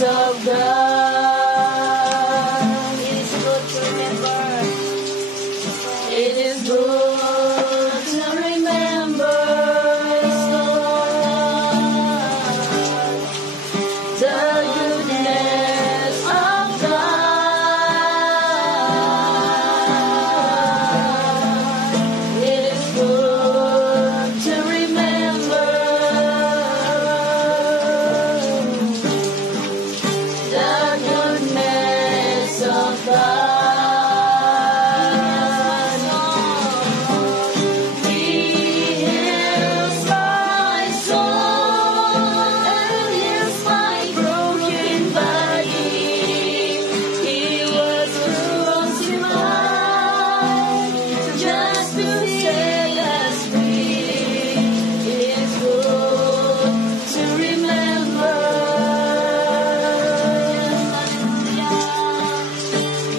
of God. It is good to remember. It is good to remember the goodness of God. It is good to remember the goodness of God. He heals my soul and heals my broken body. He was crucified just to set us free. It is good to remember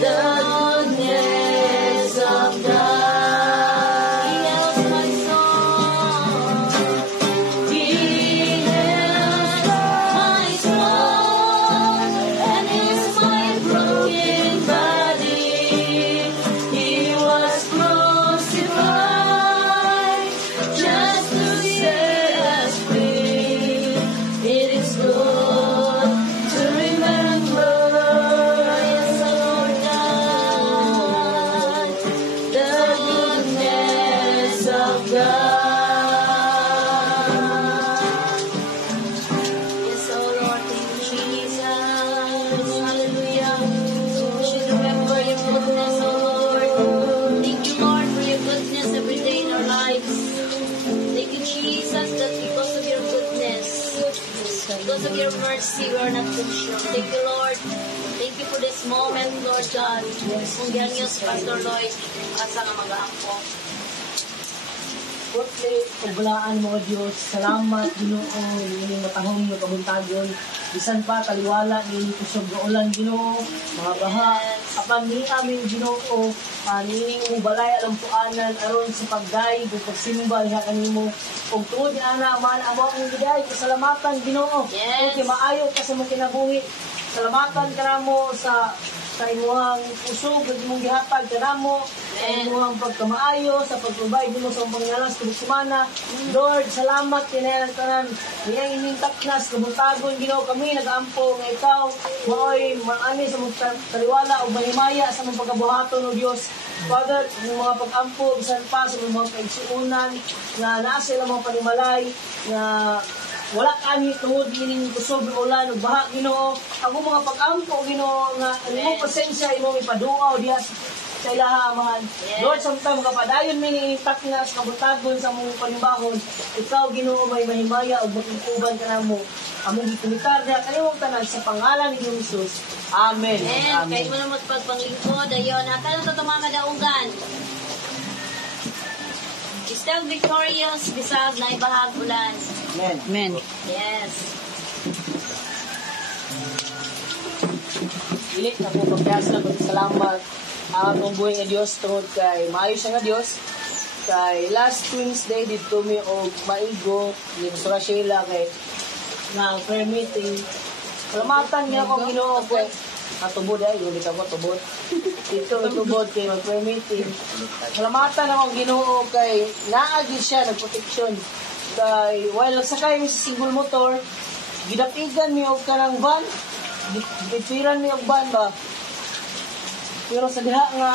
the goodness of God. He heals my soul. He heals my soul and heals my broken body. He was crucified just to set us free. It is good to remember, yes, Lord God, the goodness of God. Yes, oh Lord, thank you, Jesus. Hallelujah. We should remember your goodness, oh Lord. Thank you, Lord, for your goodness every day in our lives. Thank you, Jesus, that because of your goodness, because of your mercy, we are not consumed. Thank you, Lord. Thank you for this moment, Lord God. Kung ganyan, Pastor Lloyd, asa nga mag-aangko. Putli, pagbalaan mo, Diyos. Salamat, Ginoo, yung matahong yung kabuntagon. Bisan pa, taliwala, yung kusog na ulan, Ginoo. Mga baha. Apan ni amin, Ginoo, nining mo balay, alam puanan, aron sa pagday, kung pagsimba, iha kanimo. Kung tuod niya na, man, amo ang giday, kasalamatan, Ginoo. Yes. Kung maayo ka sa mong kinabuhi. Salamatan ka na mo sa imuhang usog, sa imong gihatag ka na mo, sa imuhang pagkamaayo, sa pagprovide mo sa pangyalas kung sumana. Lord, salamat kinayanan tanan. Niyang ining taknas, kabuntagon, Ginoo kami, nag-ampo nga ikaw, maoy, maani sa mong taliwala o mahimaya sa mong pagkabuhaton o Diyos. Father, yung mga pag-ampo, bisan pa sa mga kaigsuunan, na nasa ilang mga panimalay, na wala kami tungod gining kusog ng ulan ug baha, Ginoo. Ako mga pag-ampo, Ginoo, nga imong pasensya imong ipaduaw diha sa ilaha amahan. Lord, samtang makapadayon mi ni taknas kabutagon sa mong panimbahon, ikaw, Ginoo, may mahimaya ug matungkuban ka namo. Among gikumitar diha kanimong tanan sa pangalan ni Jesus. Amen. Amen. Kahit mo naman pagpanglingkod, ayon, atal na ito mga madaugan. Still victorious, bisag na ibahag ulan. Amen. Amen. Yes. Dili na po pagkasa, salamat ang atong buhay nga Diyos tungod kay maayo siya nga Diyos. Kay last Wednesday dito mi og maigo ni Pastor Sheila kay na prayer meeting. Salamatan niya ako Ginoo ko. Tubod ay hindi ka mo tubod. Dito tubod kay mag-prayer meeting. Salamatan ako Ginoo kay naagi siya nagproteksyon. Kay while nagsakay mi sa single motor, gidapigan mi og kanang van. Bitiran mi og van ba. Pero sa diha nga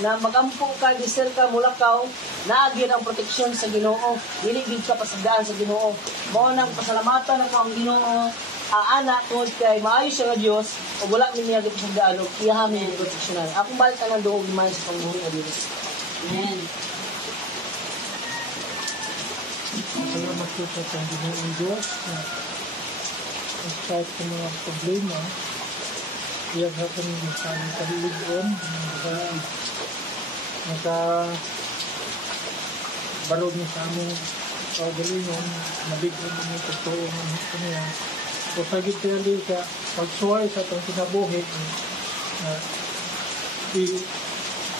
na magampo ka gisel ka mulakaw, naagi ang proteksyon sa Ginoo. Dili gid ka pasagdaan sa Ginoo. Mao nang pasalamatan ako ang Ginoo. Anak tungod kay maayo siya nga Dios ug wala mi niya gipasagdaan ug iya mi proteksyonan. Akong balik ka ng duog man sa pangbuhi nga Dios. Amen. Salamat po sa Panginoon Diyos na kahit sa mga problema, iyan sa kanyang sa aming kaligon, nakabarog niya sa aming kagalingon, nabigyan niya yung totoo ng kanya. So sa gitali sa pagsuway sa itong kinabuhi,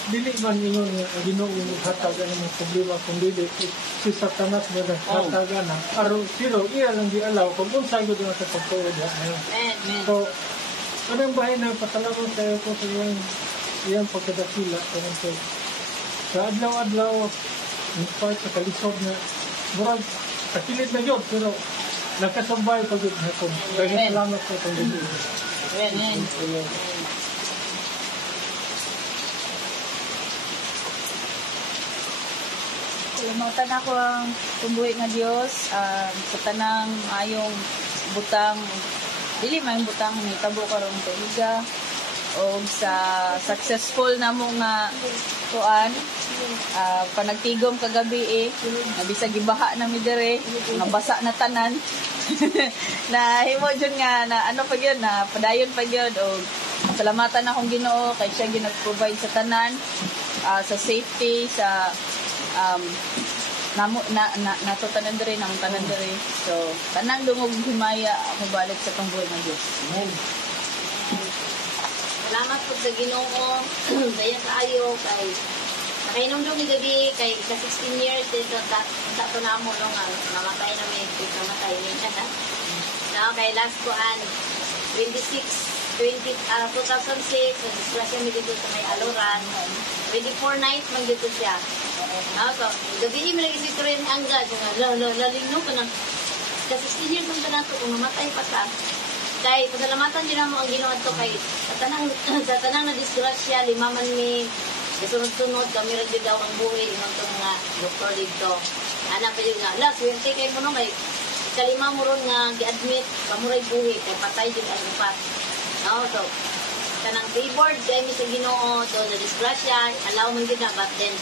dili man ingon nga ang Ginoo maghatag ang mga problema kung dili si Satanas mo naghatag na. Pero iya lang di alaw kung unsa gyud ang sa pagtuod niya. Amen. So, anong bahay na pasalamat tayo ko sa iyang pagkadakila kung sa adlaw-adlaw in spite sa kalisod na murag kakilid na yun pero nakasabay pag yun hapon. Kaya salamat po itong Ginoo. Amen. Salamatan ako ang tumbuhi nga Dios sa tanang ayong butang dili man butang ni tabo karon tuiga o sa successful namo nga tuan panagtigom kagabi nabisa gibaha na mi dire nga basa na tanan na himo jud nga na ano pa gyud na padayon pa gyud o salamatan akong Ginoo kay siya ginag-provide sa tanan sa safety sa nato tanan diri nang tanan diri so tanang dungog himaya ako balik sa tunggoy ng Dios. Amen. Salamat po sa Ginoo. Daya kaayo kay nakainom dong gabi kay sa 16 years dito sa to namo no nga namatay na may namatay ni na. Now kay last ko 2006 disgrasya mi dito sa may Aluran. 24 nights man dito siya. So, gabi mo lagi si Korean Angga. Lalino ka ng sa 16 years ang tanan to kung mamatay pa ka. Kay pasalamatan din mo ang Ginoo to kay sa tanang na disgrasya lima man mi sunod-sunod kami ra jud daw ang buhi imong to nga doktor dito. Ana pa jud nga la swerte kay mo no kay kalima mo ron nga gi-admit pamuray buhi kay patay jud ang upat. So kanang favored kay mi sa Ginoo to na disgrasya allow man gid na but then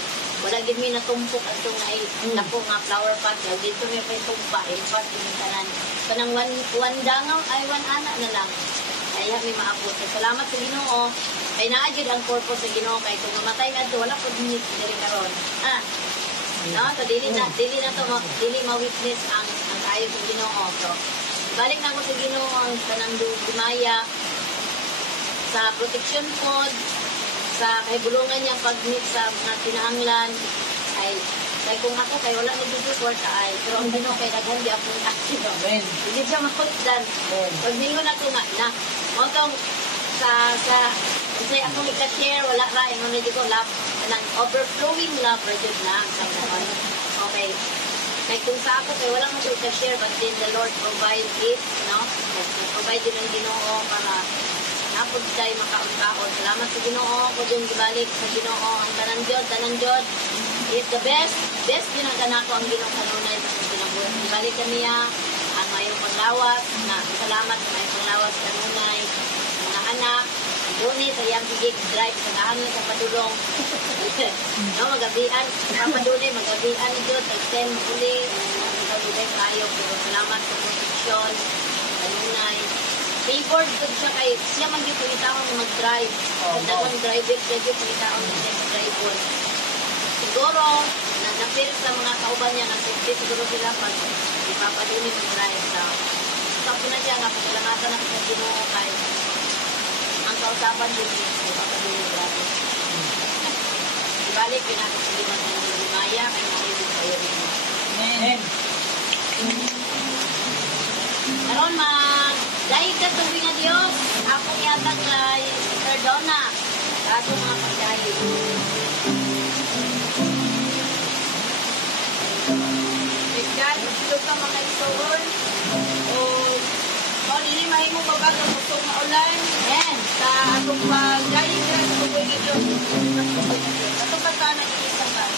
wala gid mi natumpok ato nga ay nako nga flower pot lang dito mi pa tumpa pot yung tanan kanang one dangaw ay one ana na lang ay mi maabot salamat sa Ginoo kay naa jud ang purpose sa Ginoo kay kung mamatay mi adto wala pud ni diri karon no to dili na to dili ma-witness ang ayo sa Ginoo so balik na ko sa Ginoo ang tanang dumaya sa protection code sa kahibulungan niya pag-meet sa mga kinahanglan ay kung ako kay wala na dito kwarta ay pero ang Ginoo kay daghan di ako active hindi siya makutdan pag ningon ako nga na mo tong sa kasi ako ika-share wala ra imo na dito love nang overflowing love rajud na sa kanon okay kay kung sa ako kay wala mo ika-share but then the Lord provide it no provide din ang Ginoo para napod tayo makaon-kaon. Salamat sa Ginoo ko din gibalik sa Ginoo ang tanan Diod is the best din ang kanako ang Ginoo kanunay sa kinabuhi. Gibalik kaniya ang mayong panglawas na salamat sa mayong panglawas kanunay mga anak duni sa iyang bigig drive sa hangin sa padulong. No magabian sa padulong magabian jud tag-10 uli magabian tayo pero salamat sa protection kanunay favored ko siya kay siya man yung pangitaon na mag-drive. Dagang driver siya yung pangitaon na mag-drive. Siguro, na-feel sa mga kauban niya, na-safety siguro sila pag ipapaduli mag-drive. So na siya nga, pagkalamatan na sa Ginoo kay ang kausapan din niya, ipapaduli mag-drive. Ibalik, pinakot sa liman ng Limaya, kay mahilig kayo rin. Amen. Karon dahil ka tubig nga Diyos, akong yatag kay Sir Donna. Sa atong mga pagdahil. Praise God, masilog ka mga isoon. O, nini mahimo babag ang gusto nga ulan. Amen. Sa atong pag-galing ka sa tubig nga Diyos. Atong pagkaan ang isa ka.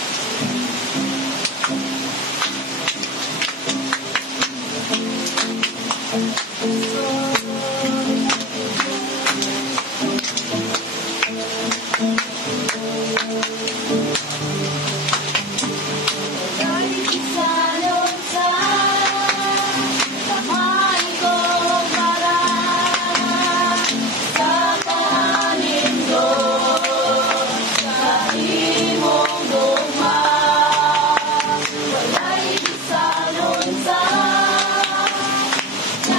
Sa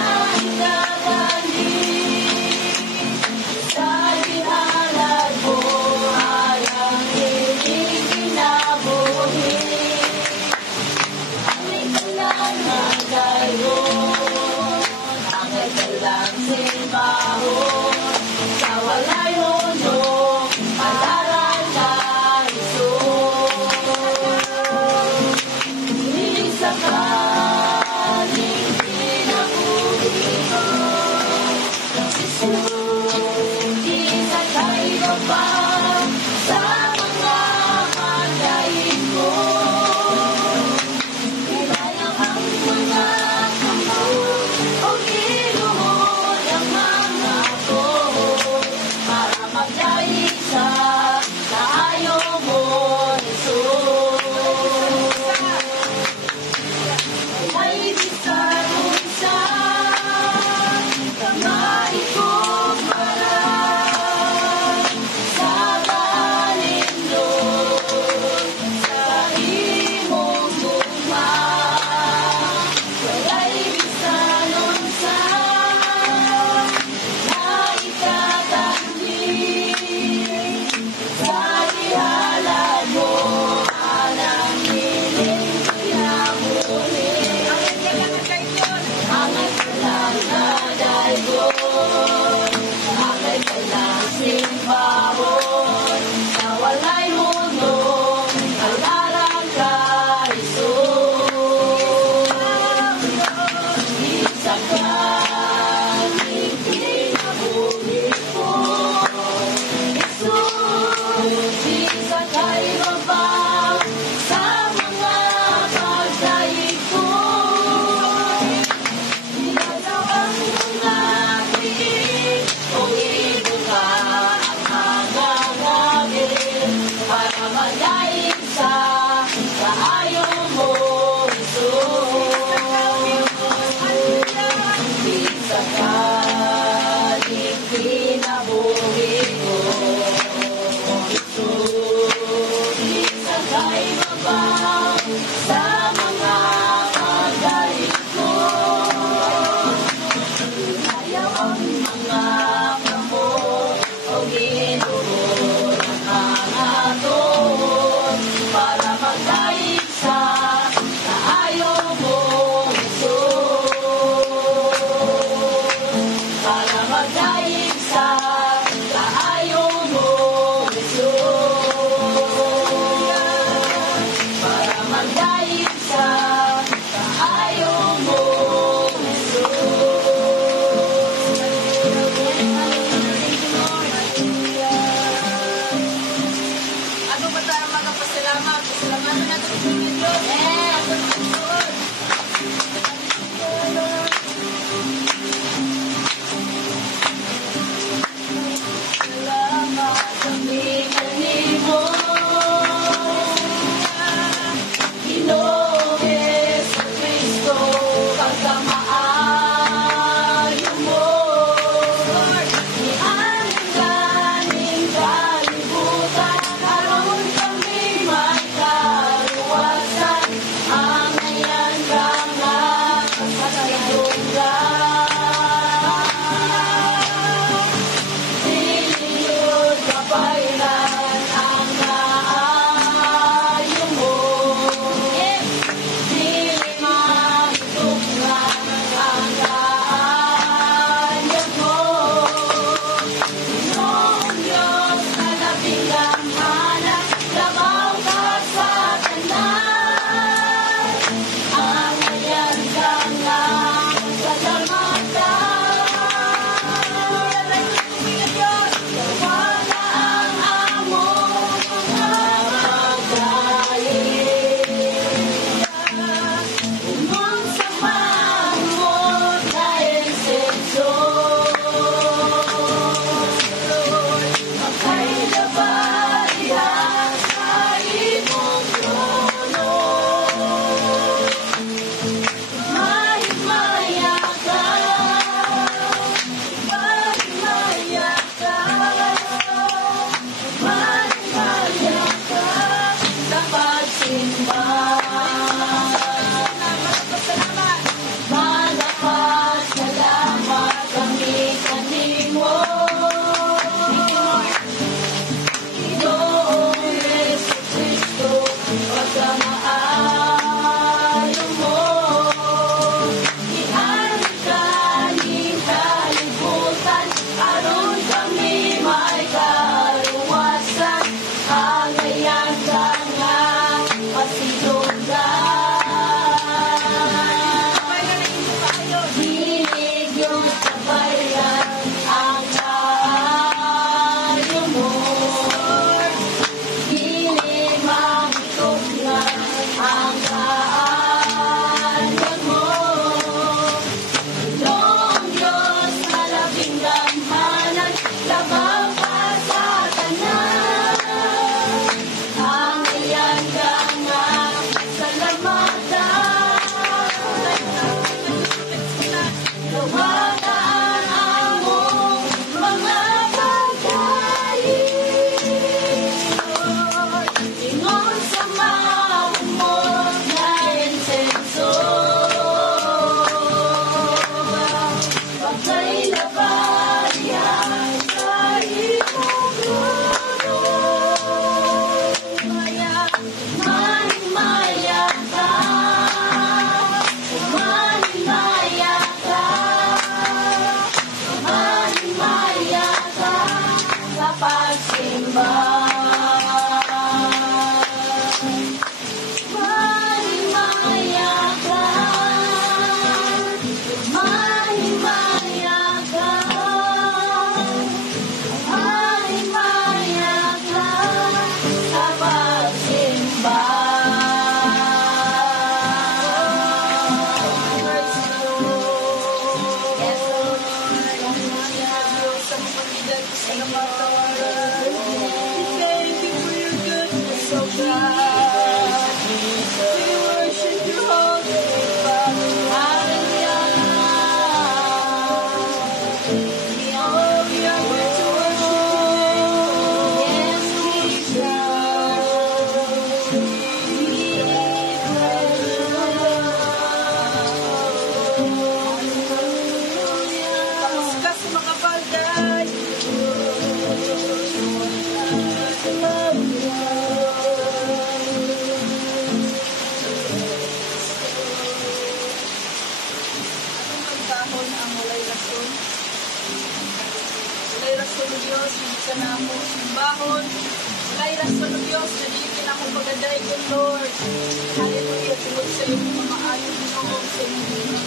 simbahon sa walay mundo, padaran ka Isus. Hilig sa kaning pinapuhi ko, Jesus, isa tayo pa sa mga pagdaig ko. Ibayang ang mga kamot o giluhod ang Kamuskas mga kapalday. Anong pagkahon ang walay rason? Walay rason ng Diyos, hindi ka na mo simbahon. Walay rason ng Diyos, nalipin akong pagaday ko, Lord. Hallelujah, tungkol sa iyong mga ayon Panginoon sa iyong mga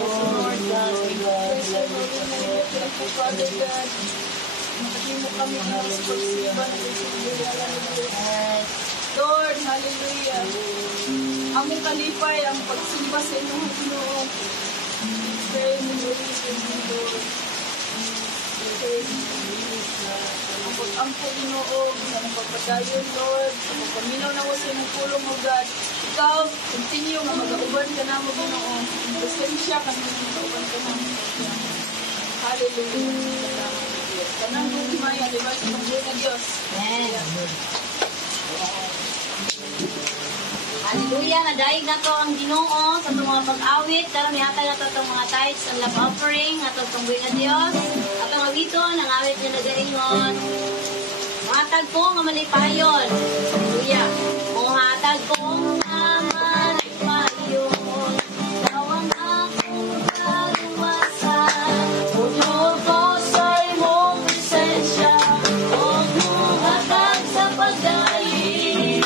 Lord God. Bless your holy name. Thank you, Father God. Makatimo kami sa pagsiba na Yes. Lord, hallelujah. Among kalipay ang pagsimba sa inyong Ginoo. Pray mo sa Lord. Ang pag-ampo Ginoo sa among pagpadayon, Lord, sa pagpaminaw na sa inyong pulong, O God. Ikaw, continue nga mag-auban ka na mo, Ginoo. Ang presensya ka na mag-auban ka na mo. Hallelujah. Kanang buhay, alibay sa pagbuhay na Diyos. Yes. Hallelujah, nadaig na to ang Ginoo sa itong mga pag-awit. Karon nihatag na to itong mga tithes ang love offering at itong buhay na Diyos. At ang awiton, ang awit niya nagaingon. Mahatag ko nga malipayon. Hallelujah. Mahatag ko nga malipayon. Tawang akong kaluwasan. Udyo ko sa imong presensya. Huwag mo hatag sa pagdaig.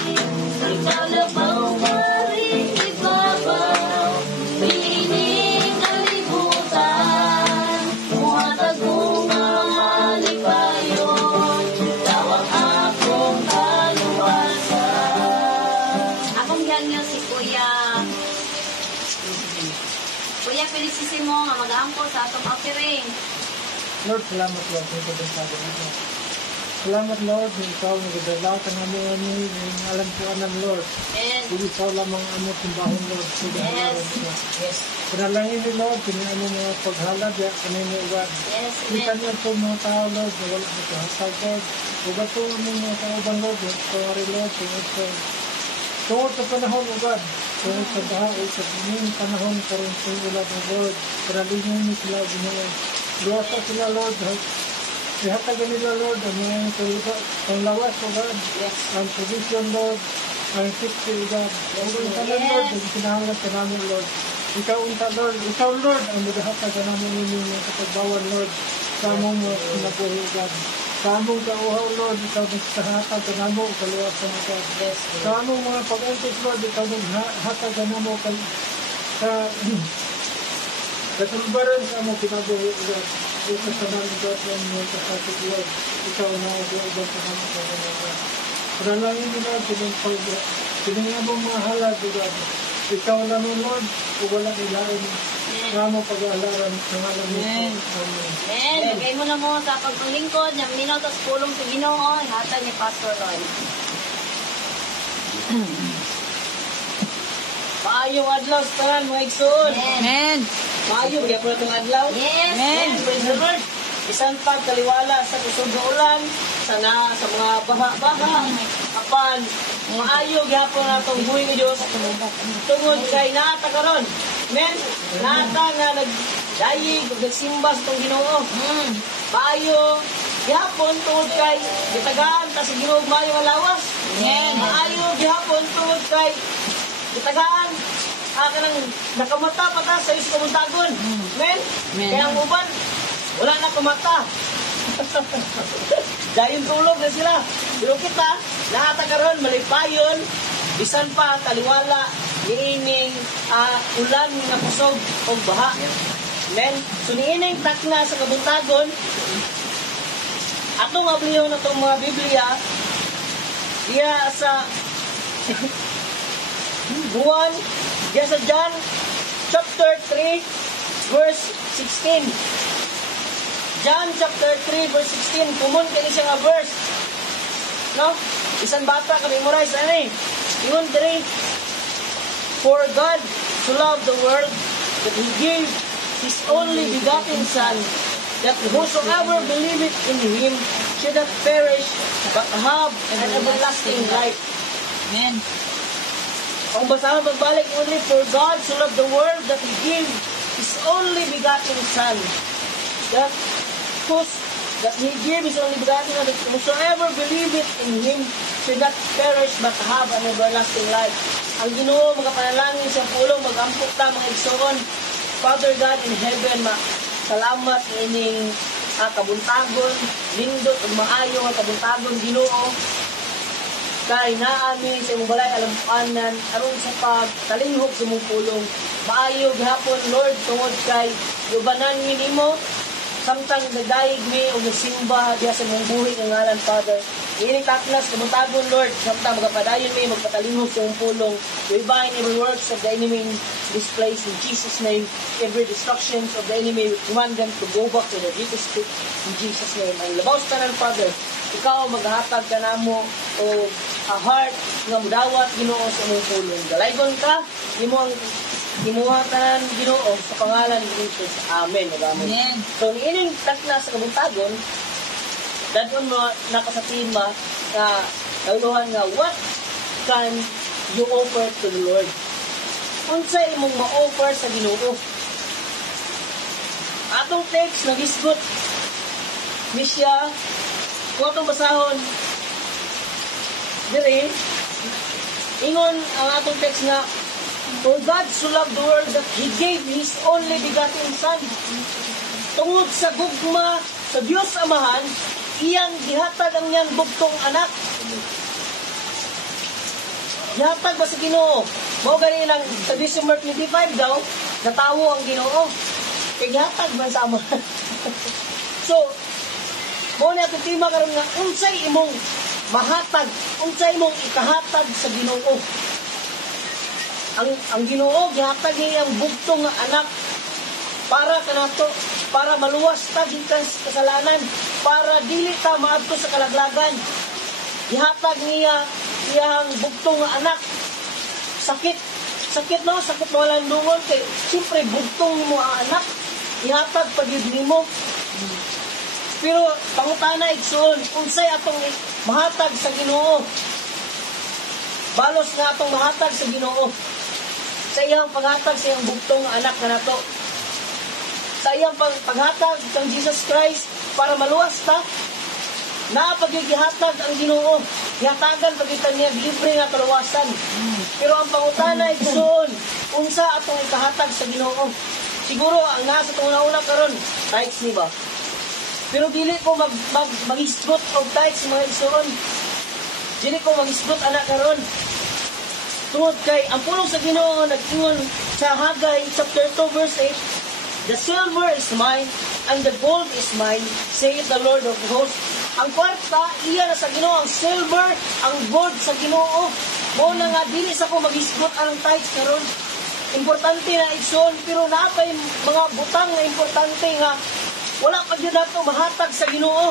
Nagkalabaw maring ibabaw. Piling kalibutan. Muhatag ko nga malipayon. Tawag akong kaluwasan. Akong ganyo si Kuya Felicissimo nga mag-aampo sa atong offering. Lord, salamat Lord sa ito sa atin. Salamat Lord, ikaw nagdala ka namin ani alam ko anan Lord. Yes. Hindi ikaw lamang amo timbahon Lord. Yes. Panalangin ni Lord, kiniano mga paghalad ya kanino uwan. Yes. Kita Amen. niyo po mga tao Lord, na wala na kahasag Lord. Ugat po ang mga kauban Lord, sorry Lord, tungod sa panahon ugat. Tungod sa baha o sa buning panahon karon sa ulat ng Lord. Panalingin niyo sila Ginoo. Luwasa sila Lord. Ihatagan nila Lord ang mga panglawas o God. Ang provision Lord. Ang safety o God. Ang unta lang Lord. Ang kinahanglan ka namin Lord. Ikaw unta Lord. Ikaw Lord. Ang magahatagan namin ninyo mga kapagbawan Lord. Sa among mga sinabuhi o God. Sa among kauhaw Lord. Ikaw magsahatag ka namo o kaluwasan o God. Sa among mga pag-antik Lord. Ikaw maghatag ka namo sa katulbaran sa among kinabuhi o God. Ito sa namin Diyos ang mga kapatid Lord. Ikaw na ubo-ubang sa namin sa mga. Panalangin ni Lord, pinangabong mga halad, God. Ikaw naman Lord, o walang ilain. Nga mo pag-aalaran sa ngalan mo. Amen. Amen. Lagay mo na mo sa pagpulingkod, yung minaw tas pulong sa Ginoo, ihatag ni Pastor Lord. Maayong adlaw sa tanan mga igsoon. Amen. Maayong gyapon na itong adlaw. Yes. Amen. Praise the Lord. Bisan pag kaliwala sa kusog nga ulan, sa mga baha-baha, apan maayo gyapon na itong buhay ni Diyos. Tungod kay naata karon. Amen. Naata nga nagdayig, nagsimba sa itong Ginoo. Maayo gyapon tungod kay gitagaan ta sa Ginoo maayo nga lawas. Amen. Maayo gyapon tungod kay gitagaan kanang nakamata pa ta sa is kamuntagon. Amen? Amen. Kaya ang uban, wala na kumata. Dahil tulog na sila. Pero kita, naata karon malipayon, bisan pa kaliwala, niining ulan nga kusog o baha. Amen? So niining takna sa kabuntagon, atong abliho na itong mga Biblia, diya sa Juan, diya sa John chapter 3 verse 16. John chapter 3 verse 16. Kumun kini siya nga verse. No? Isang bata ka memorize ani. Ingon diri, for God to love the world that He gave His only begotten Son, that whosoever believeth in Him should not perish but have an everlasting life. Amen. Ang basahan pagbalik only, for God so loved the world that He gave His only begotten Son, that He gave His only begotten Son, that whosoever believeth in Him should not perish but have an everlasting life. Ang Ginoo magapanalangin sa pulong magampok ta mga igsoon. Father God in heaven, salamat ining kabuntagon, lindot ug maayo nga kabuntagon Ginoo. kay naami sa imong balay alampanan aron sa pagtalinghog sa imong pulong. Maayo gihapon Lord tungod kay yubanan mi nimo samtang nagdayeg mi o nagsimba diya sa imong buhi nga ngalan Father. Ini taklas kamutagon Lord samtang magapadayon mi magpatalinghog sa imong pulong. We bind every works of the enemy in this place in Jesus' name. Every destructions of the enemy, we command them to go back to their deepest pit in Jesus' name. Ang labaw sa tanan Father, ikaw maghatag ka namo o a heart nga mudawat Ginoo sa imong pulong. Dalaygon ka, gimuha tanan Ginoo sa pangalan ni Jesus. Amen. Amen. So niining takna sa kabuntagon, dadon mo nakasatima nga kauluhan nga what can you offer to the Lord? Unsa imong ma-offer sa Ginoo? Atong text nagisgot ni siya kung atong basahon diri ingon ang atong text nga for God so loved the world that He gave His only begotten Son. Tungod sa gugma sa Dios Amahan, iyang gihatag ang iyang bugtong anak. Gihatag ba sa Ginoo? Mao gani lang sa December 25 daw, natawo ang Ginoo. Kay gihatag ba sa Amahan? So, mo na itong tema karon nga unsay imong mahatag, unsay imong ikahatag sa Ginoo. Ang Ginoo gihatag niya ang bugtong nga anak para kanato, para maluwas ta gikan sa kasalanan, para dili ta maadto sa kalaglagan. Gihatag niya iyang bugtong nga anak. Sakit no, sakit mawalan dungon kay siyempre bugtong mo ang anak. Ihatag pa gyud nimo. Pero pangutana igsoon, unsay atong mahatag sa Ginoo? Balos nga atong mahatag sa Ginoo. Sa iyang paghatag sa iyang bugtong anak na nato. Sa iyang paghatag kang Jesus Christ para maluwas ta. Naapaggihatag ang Ginoo. Ihatagan pagitan niya libre nga kaluwasan. Pero ang pangutana igsoon, unsa atong ikahatag sa Ginoo? Siguro ang nasa itong una karon, tithes ni ba? Pero dili ko mag-isgot og tithes mga igsoon. Dili ko mag-isgot anak karon. Tungod kay ang pulong sa Ginoo nag-ingon sa Haggai chapter 2 verse 8, the silver is mine and the gold is mine, saith the Lord of hosts. Ang kwarta iya na sa Ginoo, ang silver, ang gold sa Ginoo. Mo na nga dili sa ko mag-isgot ang tithes karon. Importante na igsoon, pero napay mga butang na importante nga wala pa gyud nato mahatag sa Ginoo.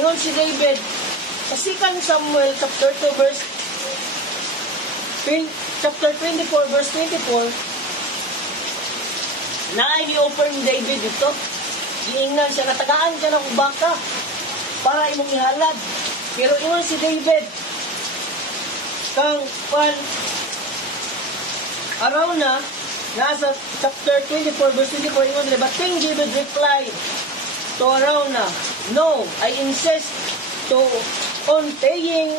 Ingon si David sa 2 Samuel chapter 2 verse chapter 24 verse 24, na i-offer ni David ito. Giingnan siya, natagaan siya ng baka para imong ihalad. Pero ingon si David kang araw na nasa chapter 24 verse 24 ingon, but King David replied to Arauna, no, I insist on paying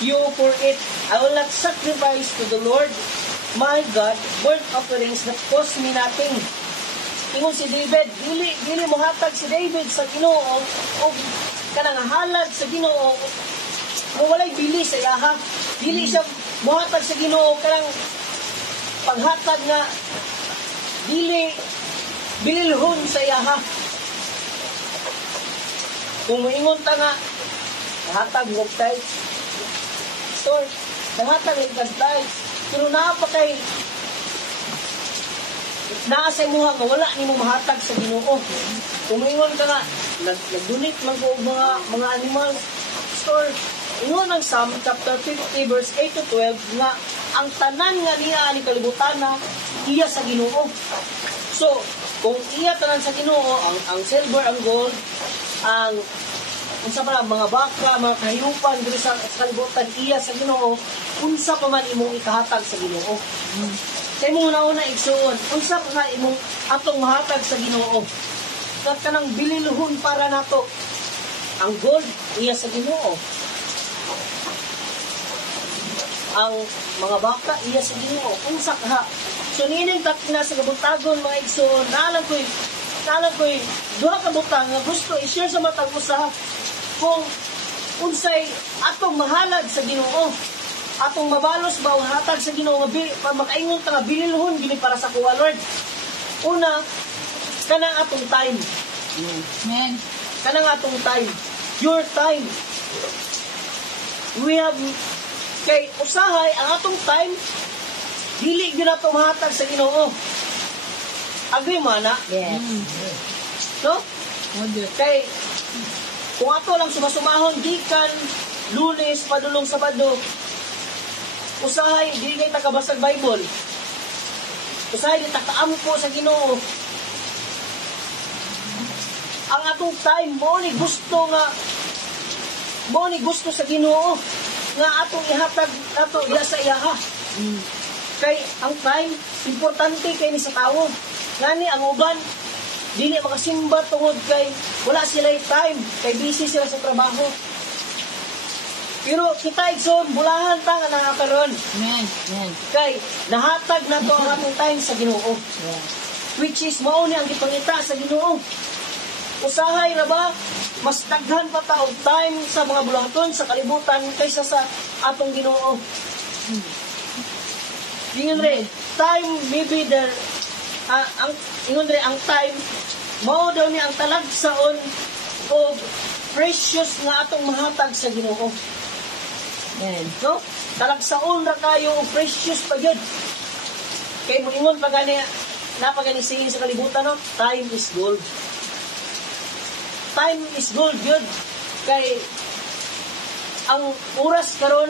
you for it. I will not sacrifice to the Lord my God burnt offerings that cost me nothing. Ingon si David, dili mo hatag si David sa Ginoo o kanang halad sa Ginoo mo walay bili sa ilaha. Dili siya mohatag sa Ginoo kanang paghatag nga dili bililhon sa ilaha. Kung moingon ta nga hatag og tithes, store nanghatag og tithes, pero napakay naa sa imuha nga wala nimo mahatag sa Ginoo. Kung moingon ka nga nag-donate man ko og mga animal store, ingon ang Psalm chapter 50 verse 8 to 12 nga ang tanan nga niya ani kalibutan na iya sa Ginoo. So kung iya tanan sa Ginoo, ang silver, ang gold, ang unsa pa mga baka, mga kahiyupan diri sa kalibutan iya sa Ginoo, unsa pa man imong ikahatag sa Ginoo. Sa imong una igsuon, unsa pa imong atong mahatag sa Ginoo? Kat kanang bililhon para nato. Ang gold iya sa Ginoo. Ang mga baka iya sa Ginoo. Unsa ka? So nining takna sa kabuntagon mga igsuon, naalam ko'y Alam ko duha ka butang nga gusto i-share sa matag usa kung unsay atong mahalad sa Ginoo. Atong mabalos ba ang hatag sa Ginoo nga para makaingon ta nga bililhon gini para sa kuwa Lord. Una, kanang atong time. Amen. Kanang atong time. Your time. We have kay usahay ang atong time dili gyud ato mahatag sa Ginoo. Agree mo na? Yes. No? Order. Kay kung ato lang sumasumahon gikan Lunes padulong Sabado, usahay di kay takabasag Bible. Usahay di takaampo sa Ginoo. Ang atong time mo ni gusto sa Ginoo nga atong ihatag nato diha sa iyaha. Kay ang time importante kay ni sa tawo. Ngani ang uban dili makasimba tungod kay wala sila time kay busy sila sa trabaho. Pero kita igsoon bulahan ta nga nakakaron. Amen. Kay nahatag nato ang atong time sa Ginoo. Which is mao ni ang gipangita sa Ginoo. Usahay ra ba mas daghan pa ta og time sa mga bulahaton sa kalibutan kaysa sa atong Ginoo. Ingon re, time maybe there ang ingon re ang time mao daw ni ang talagsaon o precious nga atong mahatag sa Ginoo. No? Talagsaon ra kayo o precious pa gyud. Kay mo ingon pa gani napagani singin sa kalibutan no, time is gold. Time is gold yun. Kay ang oras karon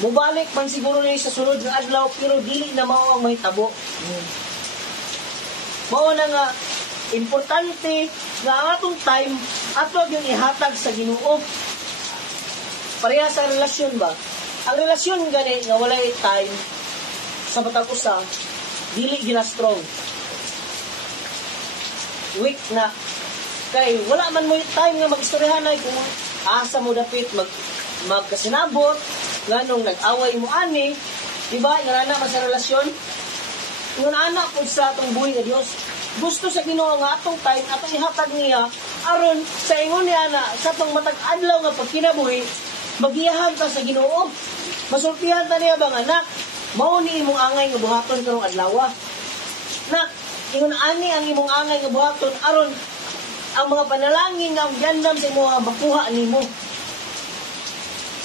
mubalik man siguro ni sa sunod nga adlaw pero dili na mao ang mahitabo. Mao na nga importante nga ang atong time ato yung ihatag sa Ginoo. Pareha sa relasyon ba? Ang relasyon gani nga walay time sa batag usa dili gina strong. Weak na kay wala man mo time nga mag-istoryahanay kung asa mo dapit magkasinabot nganong nag-away mo ani, di ba? Nga na sa relasyon. Ngun anak po sa atong buhay nga Dios. Gusto sa Ginoo nga atong time atong ihatag niya aron sa ingon niya na sa atong matag adlaw nga pagkinabuhi magiyahan ta sa Ginoo. Masultihan ta niya bang anak, mao ni imong angay nga buhaton karong adlaw. Nak, ingon ani ang imong angay nga buhaton aron ang mga panalangin nga gandam sa imo makuha nimo.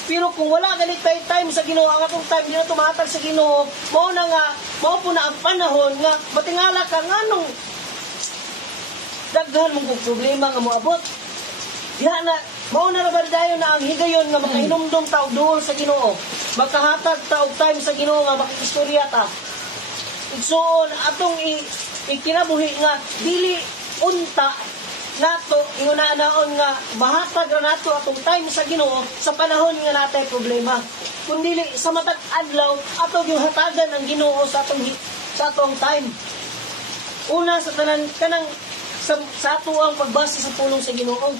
Pero kung wala ganit kay time sa Ginoo, ang atong time dito tumatag sa Ginoo, mao na nga mao po na ang panahon nga matingala ka nganong daghan mong problema nga moabot. Diha na mao na ra dayon na ang higayon nga makahinumdum ta og duol sa Ginoo. Makahatag ta og time sa Ginoo nga makikistorya ta. Igsoon atong ikinabuhi nga dili unta nato inguna-naon nga mahatag ra nato atong time sa Ginoo sa panahon nga natay problema. Kun dili sa matag adlaw ato yung hatagan ang Ginoo sa atong time. Una sa tanan kanang sa ato ang pagbasa sa pulong sa Ginoo.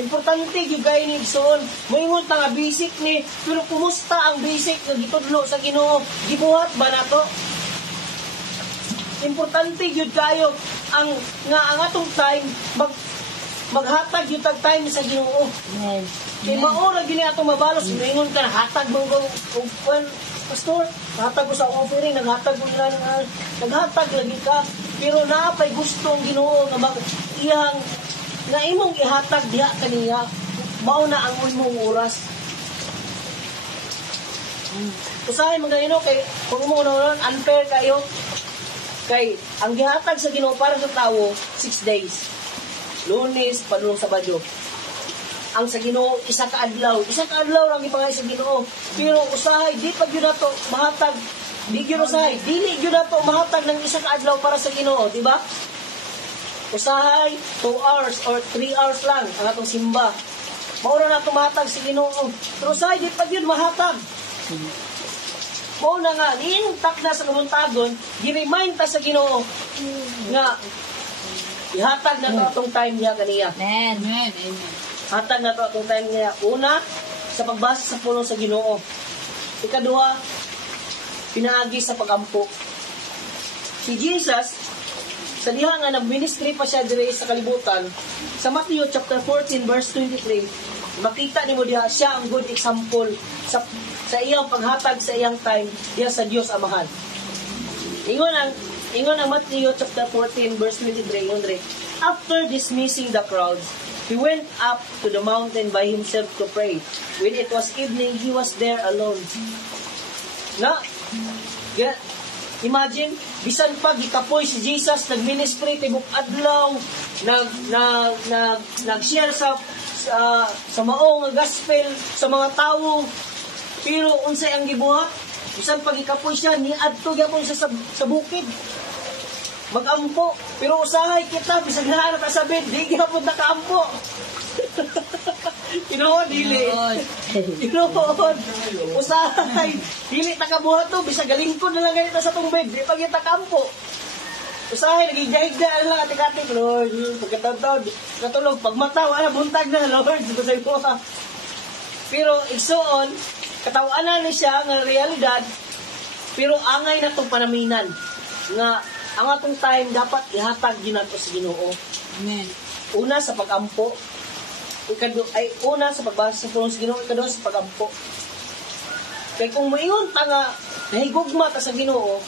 Importante gyud kay ni igsoon. Moingon ta nga basic ni pero kumusta ang basic nga gitudlo sa Ginoo? Gibuhat ba nato? Importante gyud kayo ang atong time maghatag gyud tag time sa Ginoo. Amen. Kay mao ra gini atong mabalos ingon ka hatag mo og pastor, hatag ko sa offering, naghatag ko nila naghatag lagi ka pero naapay gusto ang Ginoo nga iyang nga imong ihatag diha kaniya mao na ang imong oras. Usahay mga ino kay kung mo unfair kayo kay ang gihatag sa Ginoo para sa tawo 6 days. Lunes padulong Sabado. Ang sa Ginoo isa ka adlaw lang gipangay sa Ginoo. Pero usahay di pa gyud nato mahatag di gyud usahay dili gyud nato mahatag ng isa ka adlaw para sa Ginoo, di ba? Usahay 2 hours or 3 hours lang ang atong simba. Mao na nato mahatag sa Ginoo. Pero usahay di pa gyud mahatag. Mao na nga niintak na sa kabuntagon, gi-remind ta sa Ginoo nga ihatag na to atong time niya kaniya. Amen. Hatag na to atong time niya. Una, sa pagbasa sa pulong sa Ginoo. Ikaduha, pinaagi sa pagampo. Si Jesus, sa sa diha nga nag-ministry pa siya dire sa kalibutan, sa Matthew chapter 14 verse 23, makita nimo diha siya ang good example sa iyang paghatag sa iyang time diha sa Dios Amahan. Ingon ang Matthew chapter 14 verse 23, ingon dire, after dismissing the crowds, he went up to the mountain by himself to pray. When it was evening, he was there alone. Imagine, bisan pa gikapoy si Jesus, nag-ministry tibok adlaw, nag-share sa maong gospel sa mga tao. Pero unsay ang gibuhat? Bisan pa gikapoy siya, niadto gyapon siya sa bukid. Mag-ampo. Pero usahay kita, bisag nahanap ka sa bed, di gyapon nakaampo. Dili. Usahay. Dili takabuhat to, bisag galingkod na lang ganito sa tong bed, di pag yung takampo. Usahay, nagigahigda na lang atik-atik, Lord. Pagkataon, katulog, pagmata, wala, buntag na, Lord. Pero igsoon, katawanan ni siya ng realidad, pero angay na itong panaminan nga ang atong time dapat ihatag ginato sa Ginoo. Amen. Una sa pag-ampo, una sa pagbasa sa pulong sa Ginoo, ikaduha sa pag-ampo. Kaya kung mayon ta nga nahigugma ta sa Ginoo,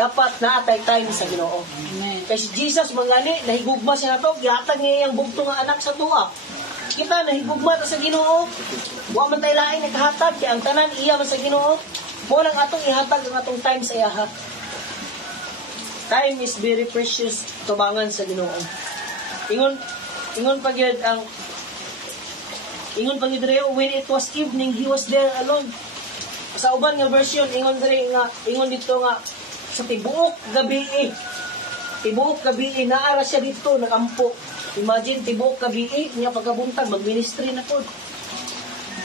dapat naatay time sa Ginoo. Amen. Kaya si Jesus mangani nahigugma siya nato, gihatag niya ang bugto nga anak sa tuwa. Kita nahigugma ta sa Ginoo, wa man tay lain nakahatag kay ang tanan iya man sa Ginoo. Mo lang atong ihatag ang atong time sa iya. Time is very precious tubangan sa Ginoo. Ingon pagid dire, when it was evening, he was there alone. Sa uban nga version, ingon dito nga sa tibuok gabi naara siya dito nakampo. Imagine tibuok gabi niya pagkabuntag mag-ministry na pod.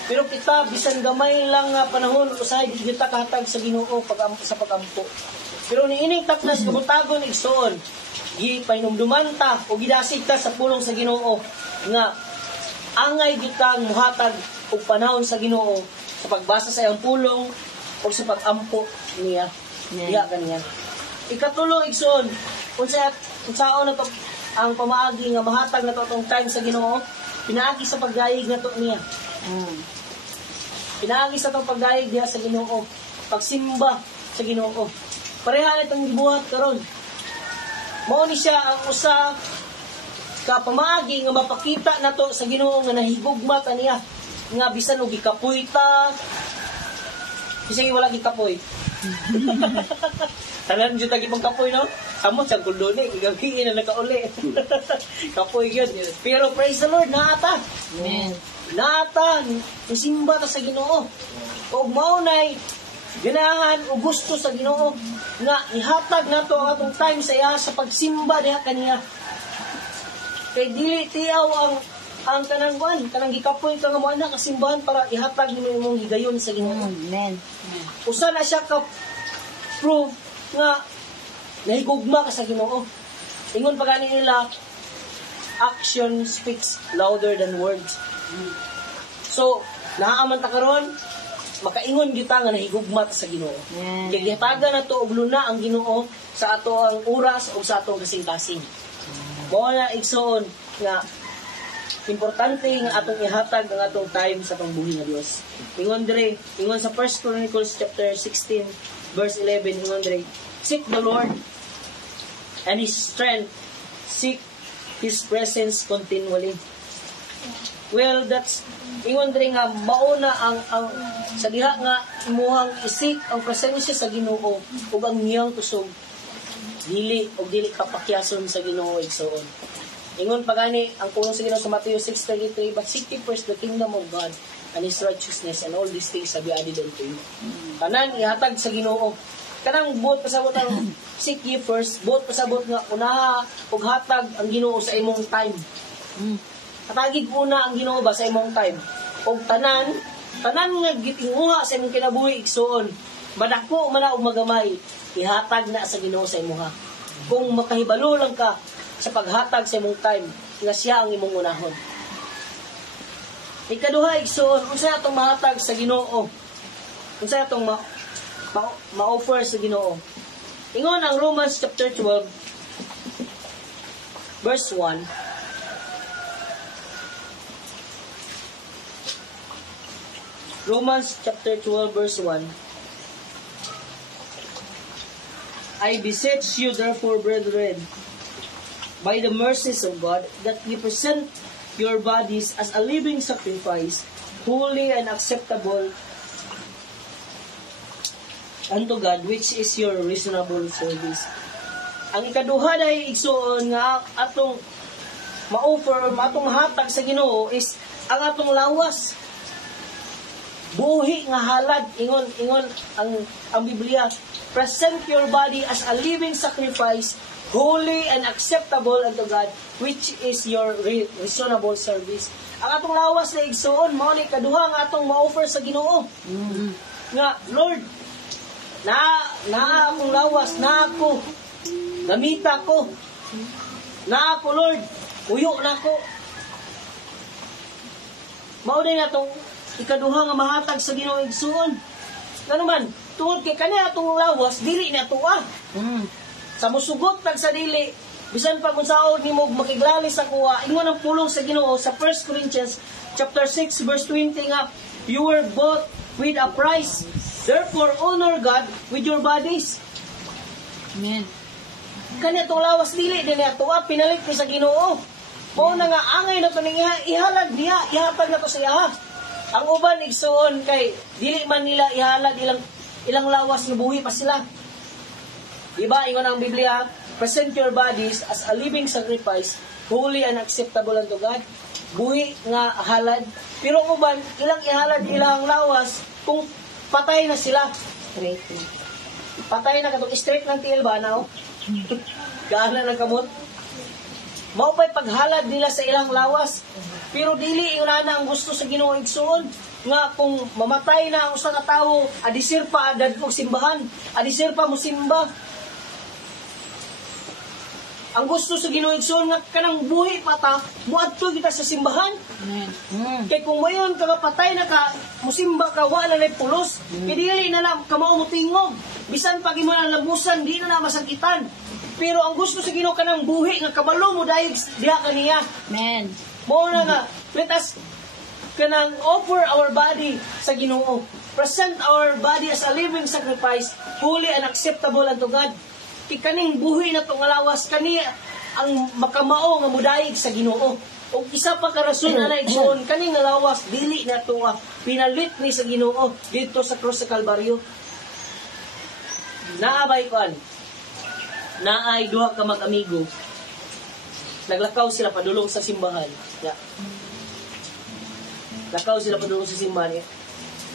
Pero kita bisan gamay lang nga panahon usahay di kita kahatag sa Ginoo sa pagampo. Pero niining taknas kabutagon igsoon, gipainumduman ta o gidasig ta sa pulong sa Ginoo nga angay gitang muhatag og panahon sa Ginoo sa pagbasa sa iyang pulong o sa pag-ampo niya. Diya kaniya. Ikatulo igsoon, unsaon na to ang pamaagi nga mahatag na to atong time sa Ginoo, pinaagi sa paggayig na to niya. Pinaagi sa itong paggayig niya sa Ginoo, pagsimba sa Ginoo. Pareha itong gibuhat karon. Mao ni siya ang usa ka pamaagi nga mapakita nato sa Ginoo nga nahigugma ta niya nga bisan og gikapoy ta. Bisan wala gikapoy. Tanan jud tagi pang kapoy no. Amo sa kuldo ni igabi na nakauli. Kapoy gyud. Pero praise the Lord naata. Amen. Naata isimba ta sa Ginoo. Og mao nay ganahan o gusto sa Ginoo nga ihatag nato ang atong time sa iya sa pagsimba diha kaniya. Kay dili tiyaw ang kanang gikapoy ka nga mo ana kasimbahan para ihatag nimo imong higayon sa Ginoo. Amen. Usa na siya ka proof nga nahigugma ka sa Ginoo. Ingon pa gani nila, action speaks louder than words. So, naaman ta karon makaingon kita nga nahigugma ta sa Ginoo. Kay gihatagan nato og luna ang Ginoo sa ato ang oras o sa atong kasing-kasing. Mao na igsoon nga importante nga atong ihatag ang atong time sa pangbuhi nga Dios. Ingon sa 1 Chronicles chapter 16 verse 11, ingon dire, seek the Lord and His strength, seek His presence continually. Well, that's ingon dire nga mauna ang sa diha nga imuhang isik ang presensya sa Ginoo ug ang iyang tusog dili kapakyason sa Ginoo igsoon. Ingon pa gani ang pulong sa Ginoo sa Matthew 6:33, but seek ye first the kingdom of God and His righteousness, and all these things shall be added unto you. Kanan ihatag sa Ginoo. Kanang buot pasabot ang seek ye first, buot pasabot nga unaha ug hatag ang Ginoo sa imong time. Katagig una ang Ginoo ba sa imong time. Og tanan nga gitinguha sa imong kinabuhi igsoon. Madako man og magamay, ihatag na sa Ginoo sa imuha. Kung makahibalo lang ka sa paghatag sa imong time, nga siya ang imong unahon. Ikaduha igsoon, unsa atong mahatag sa Ginoo? Unsa atong ma-offer sa Ginoo? Ingon ang Romans chapter 12 verse 1. Romans chapter 12, verse 1. I beseech you therefore, brethren, by the mercies of God, that ye present your bodies as a living sacrifice, holy and acceptable unto God, which is your reasonable service. Ang ikaduha ay igsuon nga atong ma-offer, atong mahatag sa Ginoo is ang atong lawas. Buhi nga halad, ingon ang Biblia, present your body as a living sacrifice, holy and acceptable unto God, which is your reasonable service. Ang atong lawas na igsuon, mao ni kaduha nga atong ma-offer sa Ginoo. Nga, Lord, na akong lawas, na ako, gamita ko, na ako, Lord, uyo na ako. Mao din atong ikaduha nga mahatag sa Ginoo igsuon. Ngano man, tungod kay kani atong lawas, dili na tuwa. Sa musugot tag sa dili, bisan pa kung saon nimo makiglali sa kuha, ingon ang pulong sa Ginoo sa 1 Corinthians chapter 6 verse 20 nga, you were bought with a price. Therefore honor God with your bodies. Amen. Kani atong lawas dili din na tuwa, pinalit ni sa Ginoo. Mao na nga angay na to ning ihalad niya, ihatag na to sa iya. Ang uban igsuon kay dili man nila ihalad ilang lawas nga buhi pa sila. Diba, ingon ang Biblia, present your bodies as a living sacrifice, holy and acceptable unto God. Buhi nga halad. Pero ang uban, ilang ihalad ilang lawas kung patay na sila. Patay na katong straight ng tiil ba na, oh? Gaana ng kamot. Mao pa'y paghalad nila sa ilang lawas. Pero dili yun na ang gusto sa Ginoo igsuon nga kung mamatay na ang usa ka tawo, adisir pa adad og simbahan, adisir pa mo simba. Ang gusto sa Ginoo igsuon nga kanang buhi pa ta, muadto kita sa simbahan. Kay kung mayon ka patay na ka, musimba ka wala na pulos, dili na lang kamao mo tingog. Bisan pag imo ang labusan, di na masakitan. Pero ang gusto sa Ginoo kanang buhi nga kabalo mo dayeg diha kaniya. Amen. Mo na nga, let us kanang offer our body sa Ginoo. Present our body as a living sacrifice, holy and acceptable unto God. Kaning buhi na tong lawas kani ang makamao nga mudayeg sa Ginoo. O isa pa ka rason na igsoon kani nga lawas dili na to pinalit ni sa Ginoo dito sa cross sa Kalbaryo. Naabay kon. Naay duha ka mag-amigo. Naglakaw sila padulong sa simbahan. Yeah. Lakaw sila padulong sa simbahan.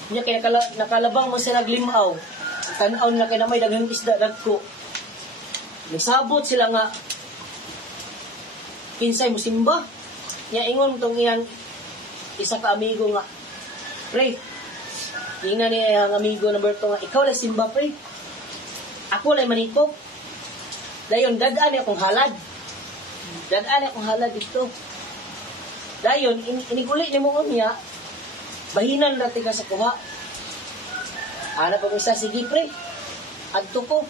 Nya kay nakalabang mo sila naglimaw. Tan-aw na kay na may daghang isda dagko. Nagsabot sila nga kinsay mo simba. Nya ingon tong iyang isa ka amigo nga, pre, ingnan niya ang amigo number 2 nga, ikaw lang simba, pre. Ako lang manikop. Dayon, dadaan niya akong halad. Dadaan niya akong halad dito. Dayon, inigulit niya mo niya, bahinan natin ka sa kuha. Hanap ako isa, sige, pre. Adto ko.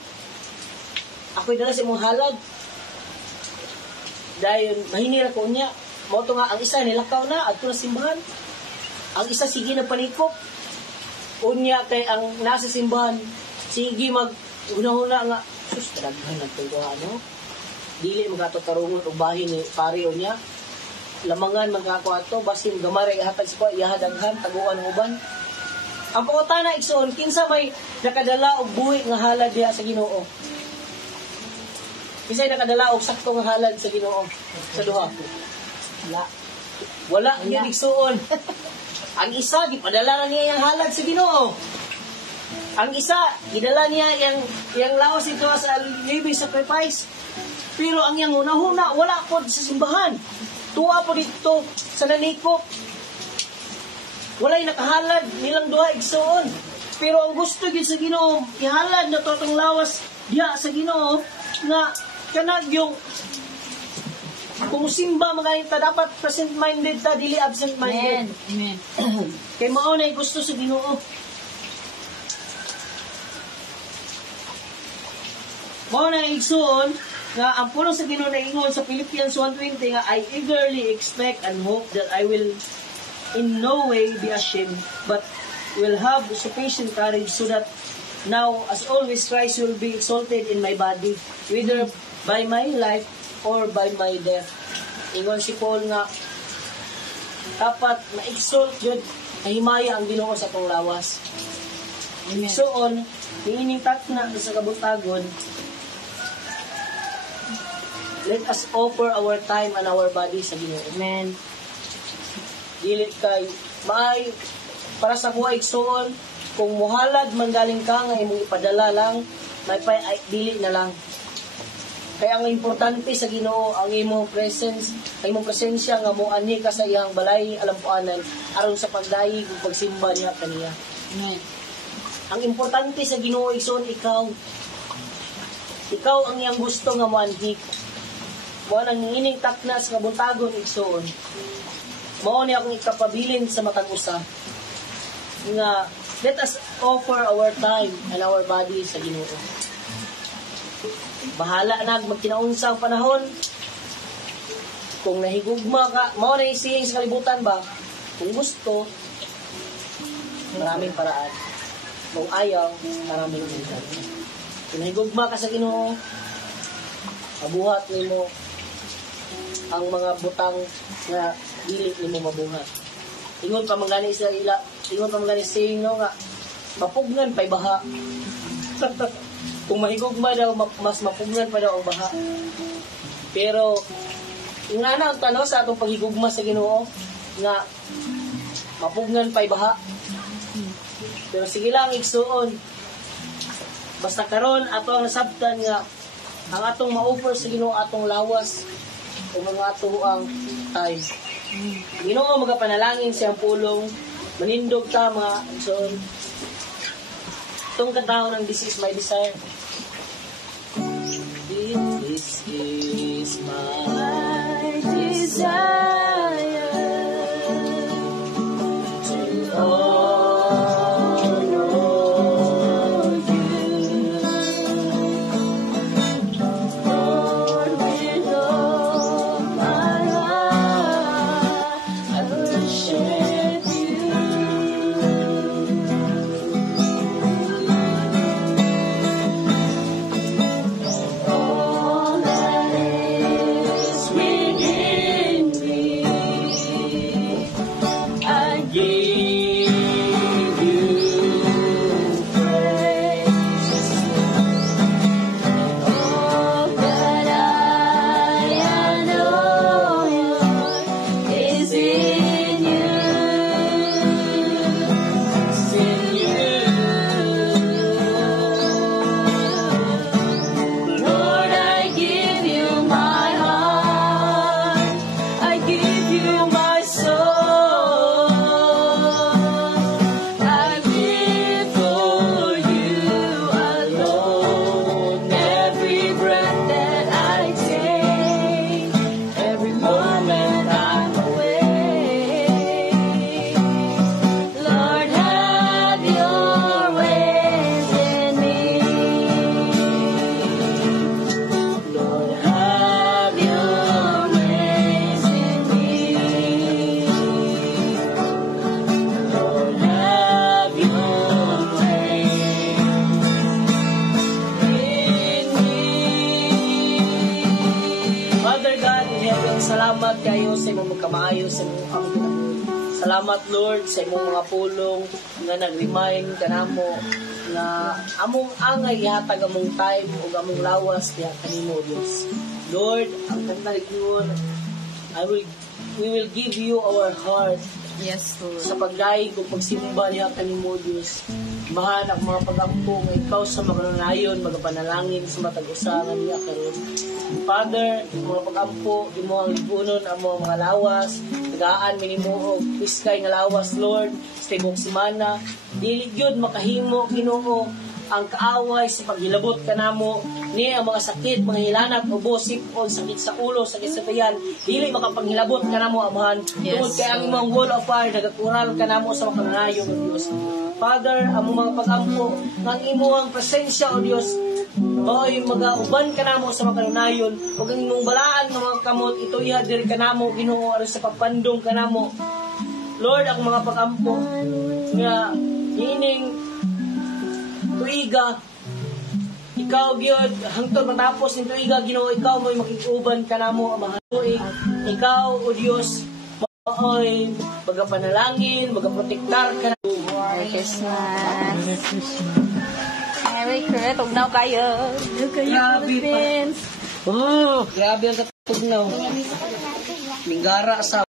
Ako'y dala sa imong halad. Dayon, mahinira ko niya. Mauto nga, ang isa nilakaw na, adto na simbahan. Ang isa, sige na panikop. Unya kay ang nasa simbahan, sige una-una nga, sus, kadaghan ng tulungan, no? Dili magkatotarungon o bahin ni pariyo niya. Lamangan magkako ato, basin gamari ihatag sa kuha, ihadaghan, taguan ng uban. Ang pangutana igsoon, kinsa may nakadala og buhi nga halad diha sa Ginoo. Kinsay nakadala og sakto nga halad sa Ginoo sa duha? Wala niya igsoon. Ang isa gipadala na niya yang halad sa Ginoo. Ang isa gidala niya yang lawas ito sa living sacrifice. Pero ang yang una-una wala pod sa simbahan. Tuwa po dito sa nanikop. Walay nakahalad nilang duha igsoon. Pero ang gusto gid sa Ginoo, ihalad na to atong lawas diha sa Ginoo nga kanag yung kung simba mga ta dapat present-minded ta, dili absent-minded. Amen. Kay mao na gusto sa Ginoo. Mao na igsuon nga ang pulong sa Ginoo naingon sa Philippians 1:20 nga I eagerly expect and hope that I will in no way be ashamed, but will have sufficient courage so that now, as always, Christ will be exalted in my body, whether by my life or by my death. Ingon si Paul nga, dapat ma-exalt yun, mahimaya ang Ginoo sa atong lawas. So on, niining takna sa kabutagon, let us offer our time and our body sa Ginoo. Amen. Dili kay may para sa kuha igsoon kung muhalad man galing ka nga imong ipadala lang may pa ay, dili na lang kaya ang importante sa Ginoo ang imong presence ang imong presensya nga moani ka sa iyang balay alampuanan aron sa pagdaig ug pagsimba niya kaniya. Amen. Ang importante sa Ginoo igsoon ikaw ang iyang gusto nga moanhik mo nang ining takna sa kabuntagon igsoon. Mao ni akong ikapabilin sa matag usa nga let us offer our time and our body sa Ginoo. Bahala na magkinaunsa ang panahon. Kung nahigugma ka, mao na isiyang sa kalibutan ba? Kung gusto, maraming paraan. Kung ayaw, maraming paraan. Kung nahigugma ka sa Ginoo, mabuhat nimo ang mga butang na dili nimo mabuhat. Ingon pa mangani sa ila, ingon pa mangani sa inyo nga mapugnan pay baha. Kung mahigugma daw mas mapugnan pa daw ang baha. Pero ingana ang tanaw sa atong paghigugma sa Ginoo nga mapugnan pay baha. Pero sige lang igsuon. Basta karon ato ang nasabtan nga ang atong ma-offer sa Ginoo atong lawas o mga ato ang time. Ginoo magapanalangin siyang pulong manindog ta mga igsoon. Itong katao ng This Is My Desire. This is my desire to honor you, Lord, with all my heart I worship you. All that is within me, I give you praise. All that I know is in you. It's in you. Lord, I give you my heart, I give you my soul, I live for you alone. Every breath that I take, every moment I'm awake, Lord, have your ways in me. Lord, have your ways in me. Lord, have your ways in me. Father God in heaven, salamat kayo sa imong magkamaayo sa imong Panginoon. Salamat Lord sa imong mga pulong nga nag-remind kanamo nga among angay ihatag among time ug among lawas diha kanimo Dios. Lord, ang kanta ingon, we will give you our heart Yes, Lord. sa pagdaig ug pagsimba niya kanimo Dios. Mahan ang mga pagampo nga ikaw sa maganayon magapanalangin sa matag usa nga niya karon. Father, mga pagampo imo ang libunon amo mga lawas, tagaan minimo og piskay nga lawas Lord, sa tibok semana, dili gyud makahimo Ginoo ang kaaway sa paghilabot kanamo ni ang mga sakit, mga hilanat, ubo, sipon, sakit sa ulo, sakit sa tiyan, dili makapanghilabot kanamo amahan. Yes, Tungod kay ang imong wall of fire nagakural kanamo sa makananayon ng Dios. Father, ang mga pagampo ng imuhang presensya o Dios Oy, magauban ka namo sa mga kanunayon. Huwag ang imong balaan ng mga kamot, ito ihadir ka namo, Ginoo, aron sa pagpandong ka namo. Lord, ang mga pagampo nga ining tuiga, ikaw gyud hangtod matapos ng tuiga, Ginoo, ikaw mo'y makikuban ka namo, Amahan. Ikaw, O Dios, oy, magapanalangin, magaprotektar ka na. Merry Christmas. Merry Christmas. Merry Christmas. Tugnaw kayo. Grabe, Philippines. Oh, grabe ang katugnaw. Minggara sa